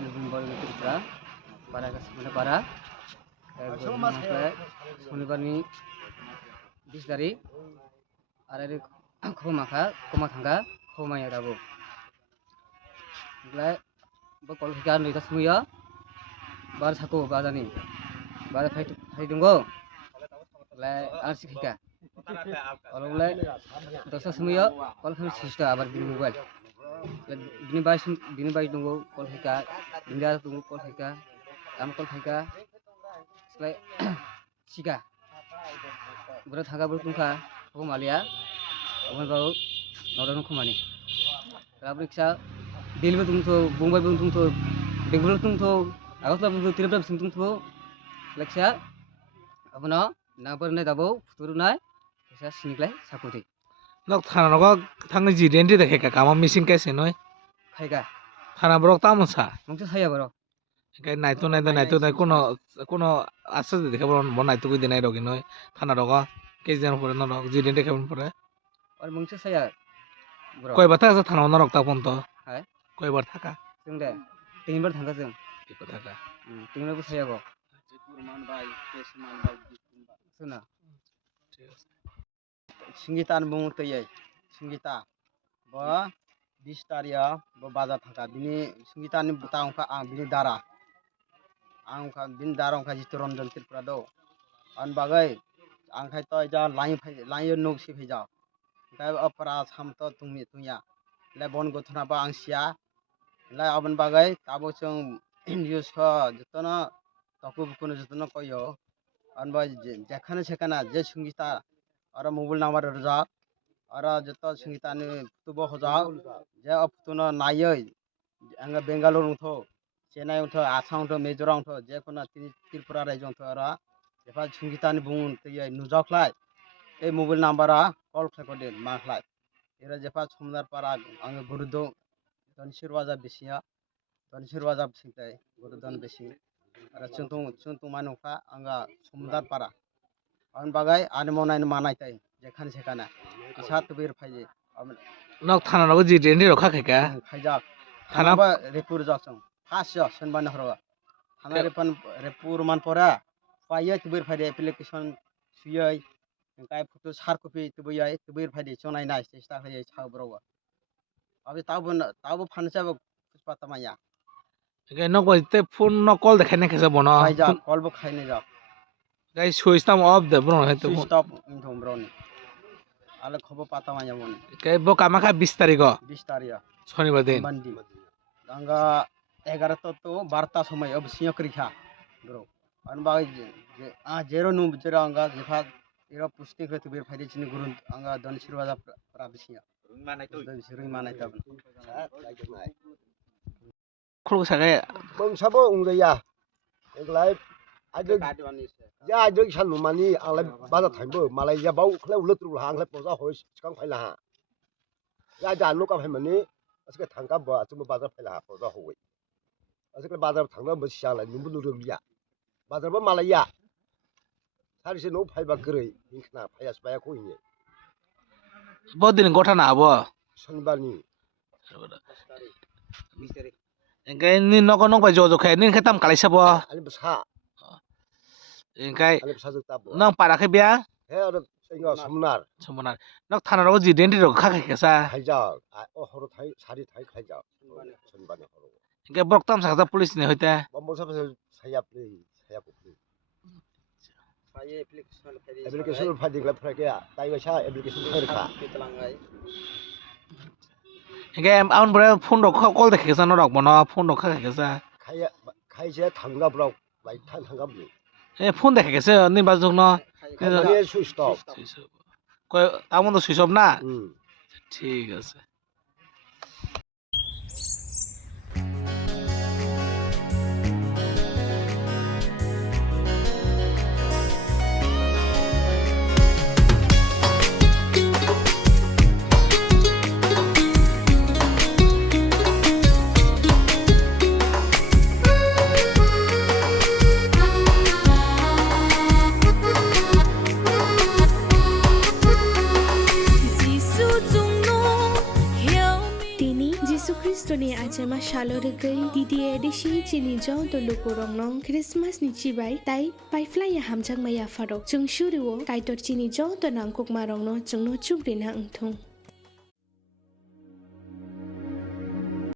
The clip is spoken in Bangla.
November Mitra para mana para শনিবারনি 20 তারিখ আর এর কমা থাঙ্গা খমায়া দাবো ওলাই বকল হিকা নইতা সুমিয়া বার সাকো বাজানি বার ফাই দঙ্গো ওলাই আর শিখিকা ওলাই দশটা সুমিয়া কল খানি সিস্টা আবার বিনি মোবাইল বিনি বাই দঙ্গো কল হিকা ইন্ডিয়া দঙ্গো কল হিকা আম কল হিকা ওলাই শিকা বড় থাকা বড় তুমখা ও মালিয়া ওমন বাবু নরন খুমানি রাবরিকসা দিলবে তুমথো বুংবাই তুমথো বেঙ্গলোর তুমথো আগতলা তুমথো তিরুপতি তুমথো লেকসা আপনা নাবার নাই দাবো ফুতুরু নাই এসা সিনিক্লাই সাকুতি nok thana roga thangni ji renti dekhe ka kama missing kaise noi খাইগা thana borok tamon sa মংতে ছাইয়া বড় kai naito nai kono asa dekhe bon naito koi dinai rogi noi thana roga kejan pore no rog ji renti kebon pore আর মংতে ছাইয়া বড় koi bata sa thana onarok ta ponto হাই koi bar thaka जों दे তিনবার থাঙ্গা जों iko thaka তিনবার ছাইয়া গো কুরমান ভাই কেসমান ভাই শুনা Singitan bung tayai singita ba 20 taria ba bazar thaka bini singitan ni butaung ka ang bini dara ang ka bin darong ka jitoron jon tripura do an bagai ang khai to ja lain nok si phai ja kai apara sam to tumi tunya le bon gothna ba ang sia le aban bagai tabo chung news ka jitona taku bukuno jitona koyo an ba jekhane sekhana je singita और मोबाइल नंबर रजा और जत संगीतानि तुबो होजा जे अपुतुनो नायै आंगा बेंगालुरु उठो चेन्नाई उठो आसाम उठो मिजोराम उठो जे कोना त्रिपुरा रायजो उठो और जेफा संगीतानि बुं तयै नुजाख्लाय ए मोबाइल नंबरा कल खालामदे माख्लाय एरा जेफा समदार पारा आंगा गुरुदो दनसिरवाजा बिसिया दनसिरवाजा बिसिंताय गुरुदन बिसि और चुंतु मानुखा आंगा समदार पारा आन बागाय आने मनाय मानाय ताय जेखाने सेखाना सात बेर फाइजे nok thana roga ji renti rokha khai ka खाइजा थाना बा रेपुर जासं फास जा सनबान हरवा थाना रेपन रेपुर मान परा पाये तबेर फाइदे एप्लीकेशन सुयै काय फटो सार कपि तबेय तबेर फाइदे चनाय नाय चेष्टा होय साब्रवा अबे Tabo फानसा Pushpa तमाया kai nok bai te phone no call dekhai na kesa bono खाइजा कल बो खाइने जा kai switch tam off de bro he to stop इनथम ब्रन आले खबर पाता माया मन kai bo kamakha 20 tariko 20 तारिया shonibar din बंदी गंगा 11 तो 12 समय अब सिंह करिखा ब्रो अनबाग जेरो नु बिचरा अंगा जेफा एरा पुष्टि करते बेर फायदे चिनि गुरु अंगा दन शिरवाजा प्राबिसिया रुइ मानाय तब khro sagai Sabo ungaya eglai ada ya ada salumani alai bada thaimbo malaysia bau khle ulutru hang khle poza hoi sikang phaila ha ya ja no ka phaimani aske thangka ba chuma bazar phaila ha poza hoi aske bazar thangna ba siang lai numbu nu ya bazar ba malaya sarise no phaiba grei hinkna phaya spaya ko ni bo din gotha na abo shanibarni kai ni nok bai jojo khai ni khatam kalai sabo ani bsa kai ani bsa jukta bo nang para khai bia he ar singa samnar somonar nok thana roga ji renti rokha khai kesa khaija o horo thai sari thai khaija shanibarni horo kai brok tam sakta police ni hoite bombo sa saya ko Phaye application application fading la phra kya tai ba cha application phra kha तलांगाय kai aun bra phone rok call dekhe kesa no rok bono phone rok khai kesa khaya khaije thangga brok bai thangga bli e phone dekhe kesa ni bazok no khaya switch off koi amon to switch off na hm ঠিক আছে sema shalo regai didi edishi chini jo to lukurong nong Christmas ni chibai tai pai fly ya hamjak maya farok chung shuriwo kaitor chini jo to nangkok marong no chung no chukrin hang thung